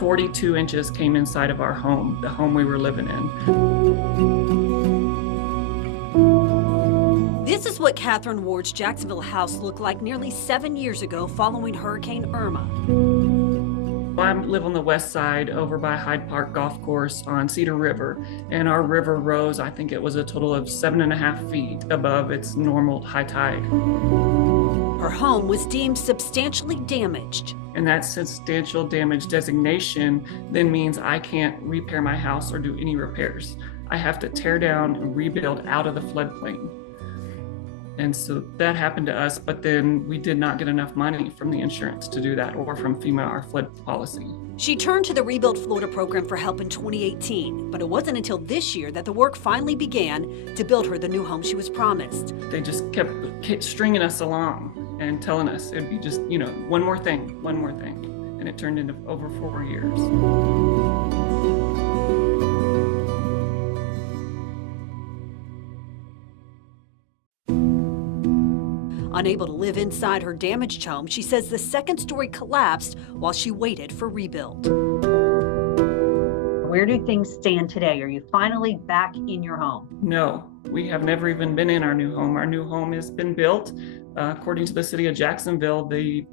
42 inches came inside of our home, the home we were living in. This is what Catherine Ward's Jacksonville house looked like nearly 7 years ago following Hurricane Irma. I live on the west side over by Hyde Park Golf Course on Cedar River, and our river rose, I think it was a total of 7.5 feet above its normal high tide. Her home was deemed substantially damaged. And that substantial damage designation then means I can't repair my house or do any repairs. I have to tear down and rebuild out of the floodplain. And so that happened to us, but then we did not get enough money from the insurance to do that, or from FEMA, our flood policy. She turned to the Rebuild Florida program for help in 2018, but it wasn't until this year that the work finally began to build her the new home she was promised. They just kept stringing us along and telling us it'd be just, one more thing. And it turned into over 4 years. Unable to live inside her damaged home, she says the second story collapsed while she waited for rebuild. Where do things stand today? Are you finally back in your home? No, we have never even been in our new home. Our new home has been built. According to the city of Jacksonville, the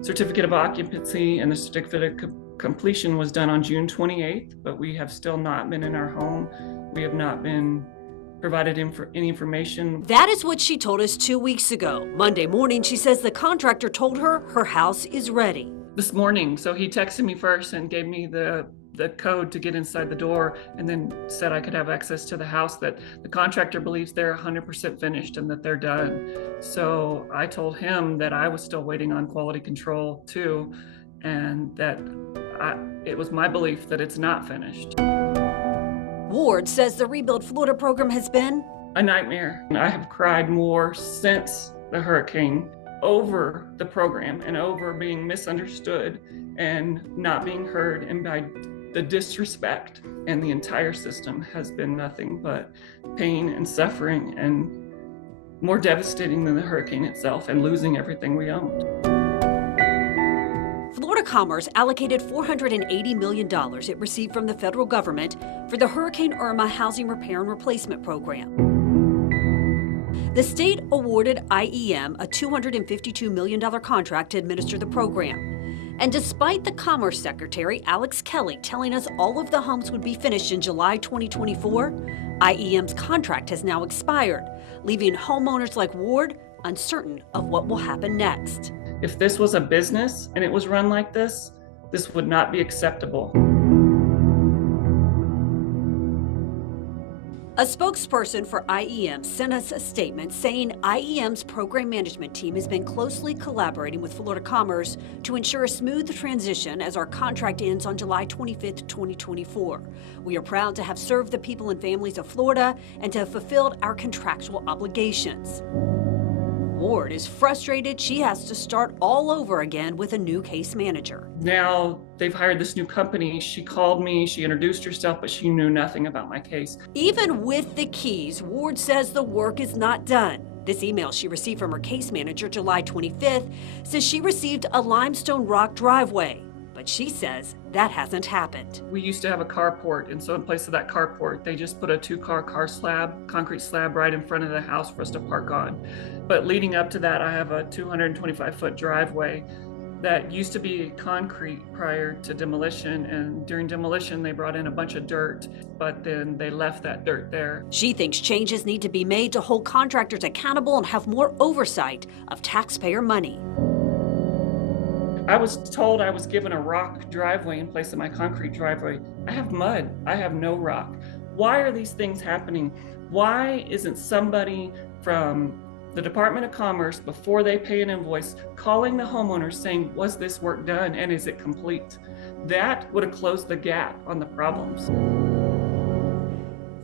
certificate of occupancy and the certificate of completion was done on June 28th, but we have still not been in our home. We have not been provided any information. That is what she told us 2 weeks ago. Monday morning, she says the contractor told her her house is ready. This morning, so he texted me first and gave me the code to get inside the door, and then said I could have access to the house, that the contractor believes they're 100% finished and that they're done. So I told him that I was still waiting on quality control too, and that it was my belief that it's not finished. Ward says the Rebuild Florida program has been a nightmare. I have cried more since the hurricane over the program and over being misunderstood and not being heard, and by the disrespect, and the entire system has been nothing but pain and suffering, and more devastating than the hurricane itself and losing everything we owned. Florida Commerce allocated $480 million it received from the federal government for the Hurricane Irma Housing Repair and Replacement Program. The state awarded IEM a $252 million contract to administer the program. And despite the Commerce Secretary, Alex Kelly, telling us all of the homes would be finished in July 2024, IEM's contract has now expired, leaving homeowners like Ward uncertain of what will happen next. If this was a business and it was run like this would not be acceptable. A spokesperson for IEM sent us a statement saying IEM's program management team has been closely collaborating with Florida Commerce to ensure a smooth transition as our contract ends on July 25th, 2024. We are proud to have served the people and families of Florida and to have fulfilled our contractual obligations. Ward is frustrated she has to start all over again with a new case manager. Now they've hired this new company. She called me, she introduced herself, but she knew nothing about my case. Even with the keys, Ward says the work is not done. This email she received from her case manager July 25th says she received a limestone rock driveway, but she says that hasn't happened. We used to have a carport, and so in place of that carport, they just put a two-car concrete slab right in front of the house for us to park on. But leading up to that, I have a 225-foot driveway that used to be concrete prior to demolition, and during demolition, they brought in a bunch of dirt, but then they left that dirt there. She thinks changes need to be made to hold contractors accountable and have more oversight of taxpayer money. I was told I was given a rock driveway in place of my concrete driveway. I have mud, I have no rock. Why are these things happening? Why isn't somebody from the Department of Commerce, before they pay an invoice, calling the homeowner saying, was this work done and is it complete? That would have closed the gap on the problems.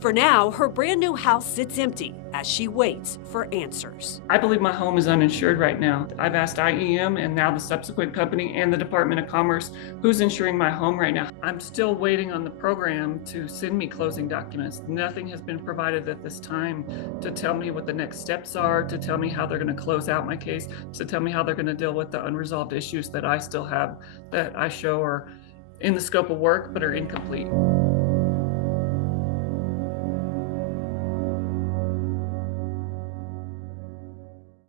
For now, her brand new house sits empty as she waits for answers. I believe my home is uninsured right now. I've asked IEM and now the subsequent company and the Department of Commerce who's insuring my home right now. I'm still waiting on the program to send me closing documents. Nothing has been provided at this time to tell me what the next steps are, to tell me how they're going to close out my case, to tell me how they're going to deal with the unresolved issues that I still have, that I show are in the scope of work, but are incomplete.